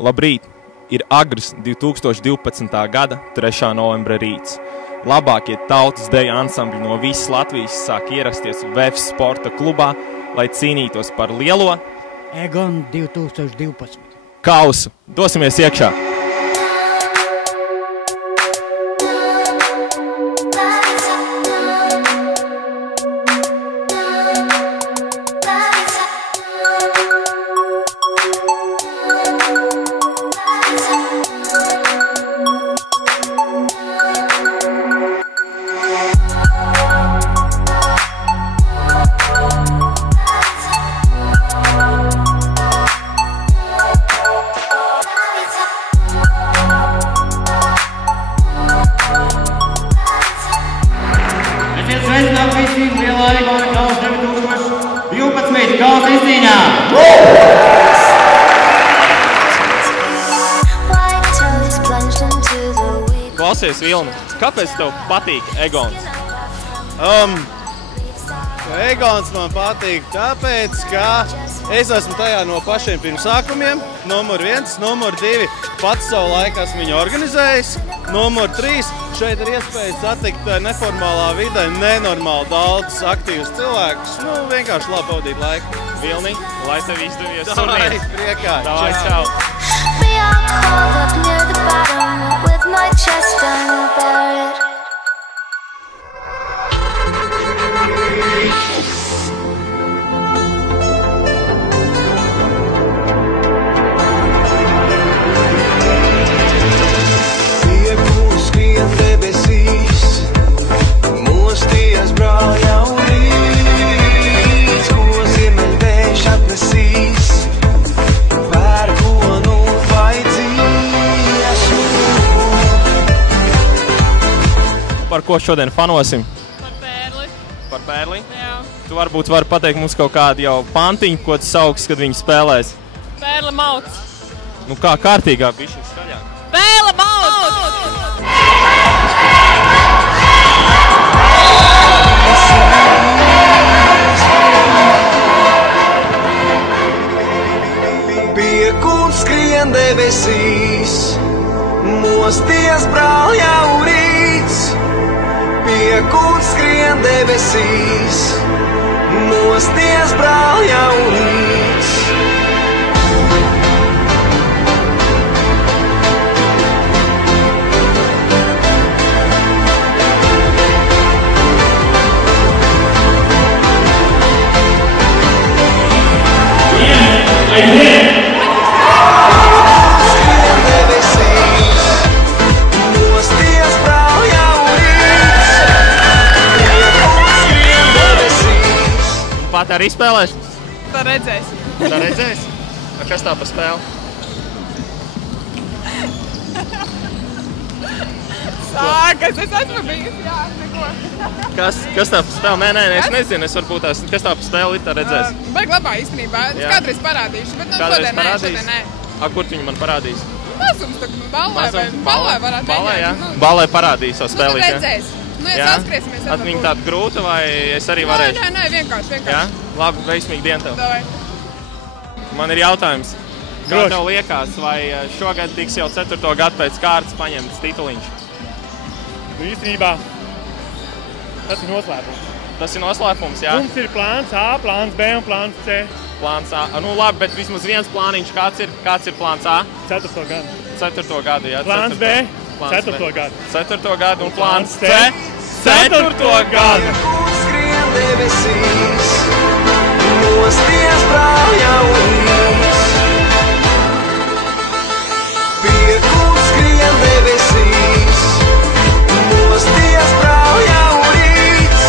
Labrīt! Ir agrs 2012. gada 3. novembra rīts. Labākie tautas deju ansambļi no visas Latvijas sāk ierasties VEF sporta klubā, lai cīnītos par lielo Egon 2012. kausu. Dosimies iekšā! Klausies, Vilni, kāpēc tev patīk Egons? Egons man patīk tāpēc, ka es esmu tajā no pašiem pirmsākumiem. Numur 1, numur 2, pats savu laiku esmu viņu organizējis. Numur 3, šeit ir iespēja satikt neformālā vidē nenormāli daudz aktīvus cilvēkus. Vienkārši labi pavadīt laiku. Vilni, lai tev izdevies turnīrs. Priekā. Davai, čau. We are caught up near the bottom with my chest unburied. Par ko šodien fanosim? Par Pērli. Par Pērli? Jā. Tu varbūt vari pateikt mums kaut kādu jau pantiņu, ko tu sauks, kad viņi spēlēs. Pērle mauc. Nu kā kārtīgā bišķi skaļāk? Pērle mauc! Piekuns skrien debesīs, mosties brāl jau rīts. Piekuns skrien debesīs, mosties brāl jau rīts. Pat arī spēlēs? Tā redzēs. Tā redzēs? Kas tā pa spēli? Sākas, es esmu bijis, jā, neko. Kas tā pa spēli? Nē, es nezinu, es varbūt tās, kas tā pa spēli tā redzēs? Baigi labā īstenībā, es kādreiz parādīšu, bet šodien nē. Kur tu viņu man parādīs? Mazums, tā ballē varētu mēģināt. Ballē parādīs savu spēlīt, jā? Nu, redzēs. Nu, ja saskriesimies, tad viņa tāda grūta vai es arī varēšu? Nē, vienkārši. Jā? Labi, veiksmīgi dienu tev. Davai. Man ir jautājums. Kā tev liekas, vai šogad tiks jau 4. gadu pēc kārtas paņemts tituliņš? Nu, īstenībā tas ir noslēpums. Tas ir noslēpums, jā? Mums ir plāns A, plāns B un plāns C. Plāns A. Nu labi, bet vismaz viens plāniņš. Kāds ir plāns A? 4. gadu. 4. gadu, jā. Plāns B, 4. gadu. 4. gadu un plāns C? 4. gadu. Skrien debesīs, mosties brāl jau rīts. Piekuns skrien debesīs, mosties brāl jau rīts.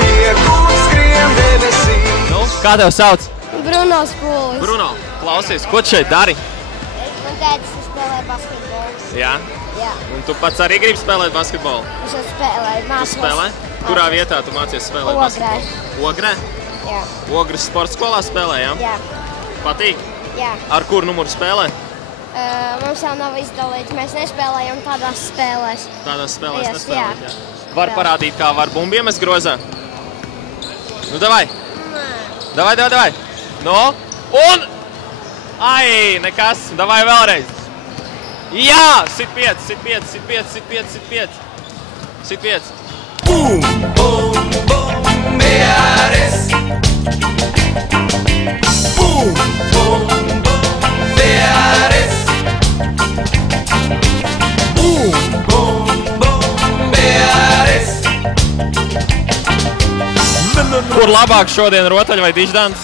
Piekuns skrien debesīs. Nu, kā tev sauc? Bruno Spūlis. Bruno, klausies, ko tu šeit dari? Man tētis spēlē basketbolu. Jā? Jā. Un tu pats arī gribi spēlēt basketbolu? Es jau spēlēju, Tu mācos. spēlē? Kurā vietā tu mācies spēlēt basketbolu? Ogrē? Jā. Ogres sporta skolā spēlē, jā? Jā. Patīk? Jā. Ar kuru numuru spēlē? Mums jau nav izdalīts, mēs nespēlējam tādās spēlēs. Tādās spēlēs Yes, nespēlēt, jā. jā. Var parādīt, kā var bumbu iemest grozā? Nu, davai! Davai! No! Un! Ai, nekas, davai vēlreiz. Jā, sit 5, sit 5, sit 5, sit 5, sit 5. Sit 5. Bum, bum, bombeares. Bum, bum, bombeares. Bum, bum, bombeares. Kur labāk šodien, rotaļa vai diždans?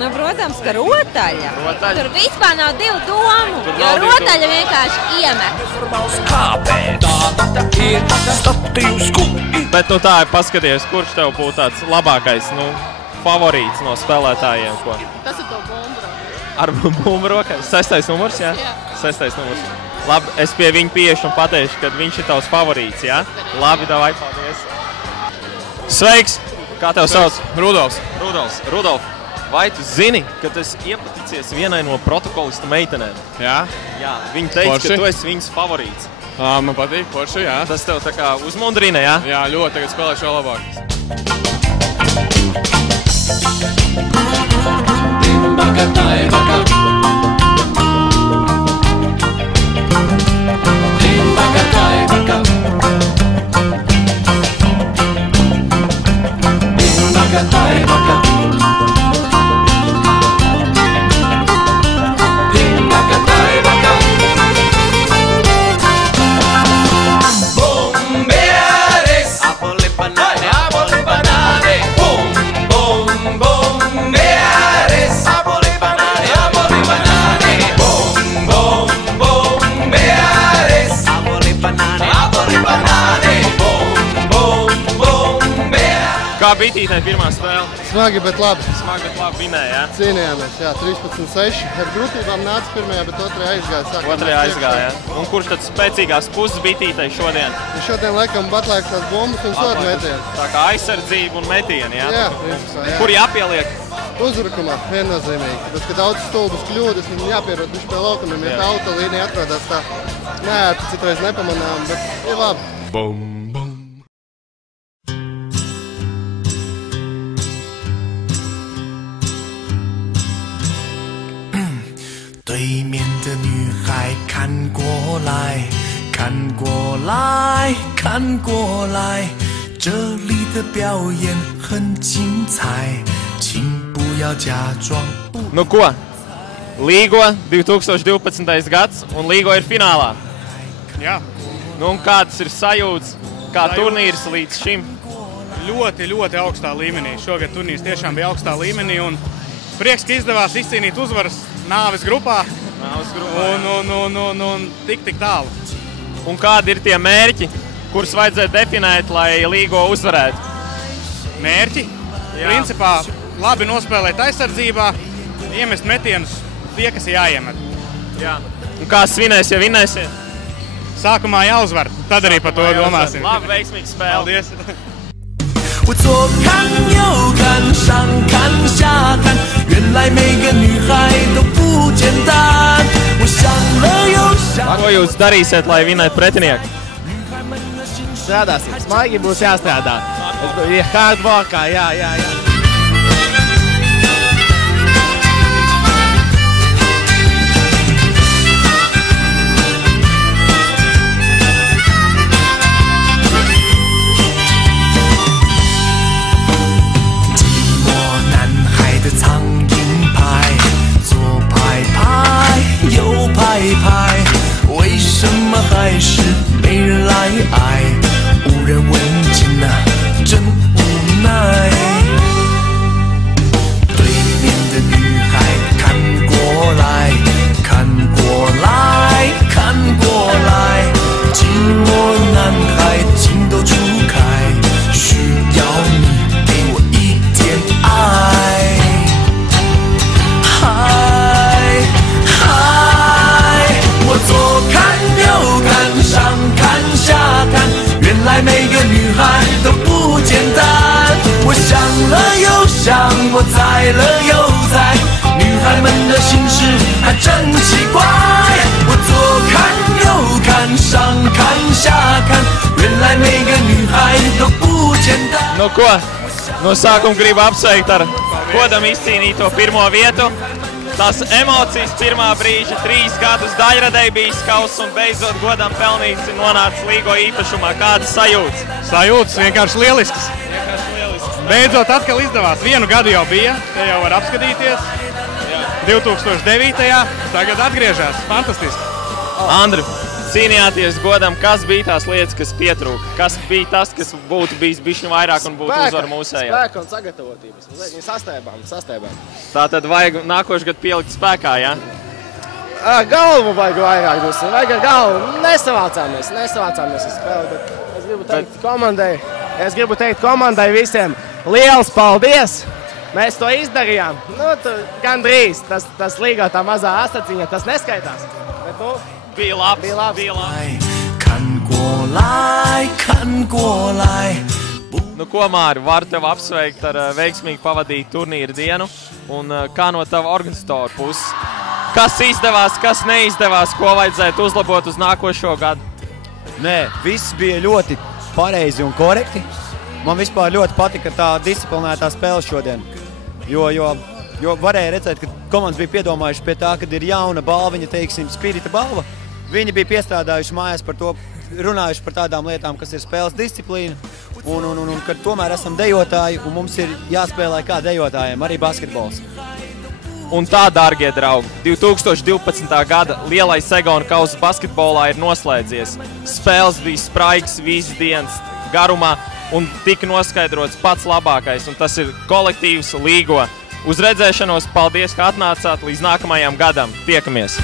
Nu, protams, ka rotaļa. Rotaļa. Tur vispār nav divu domu, Tur jo nav divu rotaļa vienkārši iemet. Kāpēc? Tā ir statīvs kupi. Bet nu tā, paskaties, kurš tev būtu tāds labākais, favorīts no spēlētājiem, ko? Tas ir to bumbu. Ar bumbu rokai? 6. numurs, jā? Jā. 6. numurs. Labi, es pie viņa pieešu un pateikšu, ka viņš ir tavs favorīts, jā? Labi, davai, paldies. Sveiks! Kā tev sauc? Rudolfs. Rudolf, vai tu zini, ka tu esi iepaticies vienai no protokolista meitenēm? Jā. Jā, viņa teica, Forši. ka tu esi viņas favorīts. Man patīk, forši, jā. Tas tev tā kā uzmundrina, jā? Jā, ļoti, tagad spēlēšu vēl labāk. Bombeares. Apple banane. Bum, bum, bombeares. Apple banane. Bum, bum, bombeares. Apple banane. Bum, bum, bombeares. Kā bitītē pirmā spēle? Smagi, bet labi. Smagi, bet labi vinēja, jā? Cīnījāmies, jā, 13-6. Ar grūtībām nāca pirmajā, bet otrajā aizgāja. Otrajā aizgāja, jā? Un kurš tad spēcīgās puses bitītei šodien? Šodien laikam batlēks tās bumbas un sodu metienu. Tā kā aizsardzība un metieni, jā? Jā, principā, jā. Kur jāpieliek? Uzbrukumā viennozīmīgi. Tāpēc, kad daudz stulbas kļūdas, viņam jāpierod viņš pie laukumiem, ja tā autolīnija atrodas tā. Nē, tas citreiz nepamanām, bet ir labi. Bum, bum. 对面的女孩看过来，看过来，看过来，这里的表演很精彩，请不要假装不。 Nu ko? Līgo 2012. gads un Līgo ir finālā. Jā, Nu un kādas ir sajūtas, kā turnīrs līdz šim? ļoti, ļoti augstā līmenī. Šogad turnīrs tiešām bija augstā līmenī un prieks, ka izdevās izcīnīt uzvaras nāves grupā. Un tik tālu. Un kādi ir tie mērķi, kurus vajadzētu definēt, lai Līgo uzvarētu? Mērķi? Jā. Principā labi nospēlēt aizsardzībā, iemest metienus tie, kas ir jāiemet. Jā. Un kā svinēs, ja vinnēsiet? Sākumā jāuzvar, tad arī par to domāsim. Labi, veiksmīgi spēle. Paldies! 我左看右看上看下看，原来每个女孩都不简单。我想了又想。 Ko jūs darīsiet, lai vinnētu pretinieku? Strādāsim. Smagi būs jāstrādā. Ir hard workā, jā.为什么还是没人来爱？无人问津啊，真无奈。对面的女孩看过来，看过来，看过来，寂寞男孩情窦初开，需要你给我一点爱。 我左看右看上看下看，原来每个女孩都不简单。我想了又想，我猜了又猜，女孩们的心事还真奇怪。我左看右看上看下看，原来每个女孩都不简单。 Nu ko? No sākuma gribu apsveikt ar godam izcīnīto pirmo vietu. Tas emocijas pirmā brīža, 3 gadus daļradēji bijis kauss un beidzot godam pelnīts ir nonācis līgo īpašumā. Kādas sajūtas? Sajūtas vienkārši lielisks. Beidzot atkal izdevās. 1 gadu jau bija, te jau var apskatīties. 2009. Tagad atgriežās. Fantastiski. Andri, cīnījāties godam, kas bija tās lietas, kas pietrūka? Kas bija tas, kas būtu bijis bišķiņ vairāk un būtu uzvaru mūsējā? Spēka un sagatavotības. Mēs sastēbām. Tā tad vajag nākošu gadu pielikt spēkā, jā? Galvu vajag vairāk drusku. Vajag galvu. Nesavācāmies uz spēli, bet es gribu teikt komandai visiem liels paldies! Mēs to izdarījām. Gandrīz. Tas līgo tā mazā astaciņa, tas neskaitās. Bet, bija labs. Nu, ko, Māri, varu tev apsveikt ar veiksmīgi pavadīt turnīra dienu. Un kā no tava organizatora puses? Kas izdevās, kas neizdevās, ko vajadzētu uzlabot uz nākošo gadu? Nē, viss bija ļoti pareizi un korekti. Man vispār ļoti patika tā disciplinētā spēle šodien. Jo varēja redzēt, ka komandas bija piedomājuši pie tā, kad ir jauna balviņa, teiksim, spirita balva. Viņi bija piestrādājuši mājās par to, runājuši par tādām lietām, kas ir spēles disciplīna. Un kad tomēr esam dejotāji un mums ir jāspēlē kā dejotājiem, arī basketbols. Un tā, dārgie draugi, 2012. gada lielais Egona kausa basketbolā ir noslēdzies. Spēles bija spraigas visas dienas garumā un tika noskaidrots pats labākais, un tas ir kolektīvs līgo. Uz redzēšanos, paldies, ka atnācāt līdz nākamajam gadam. Tiekamies!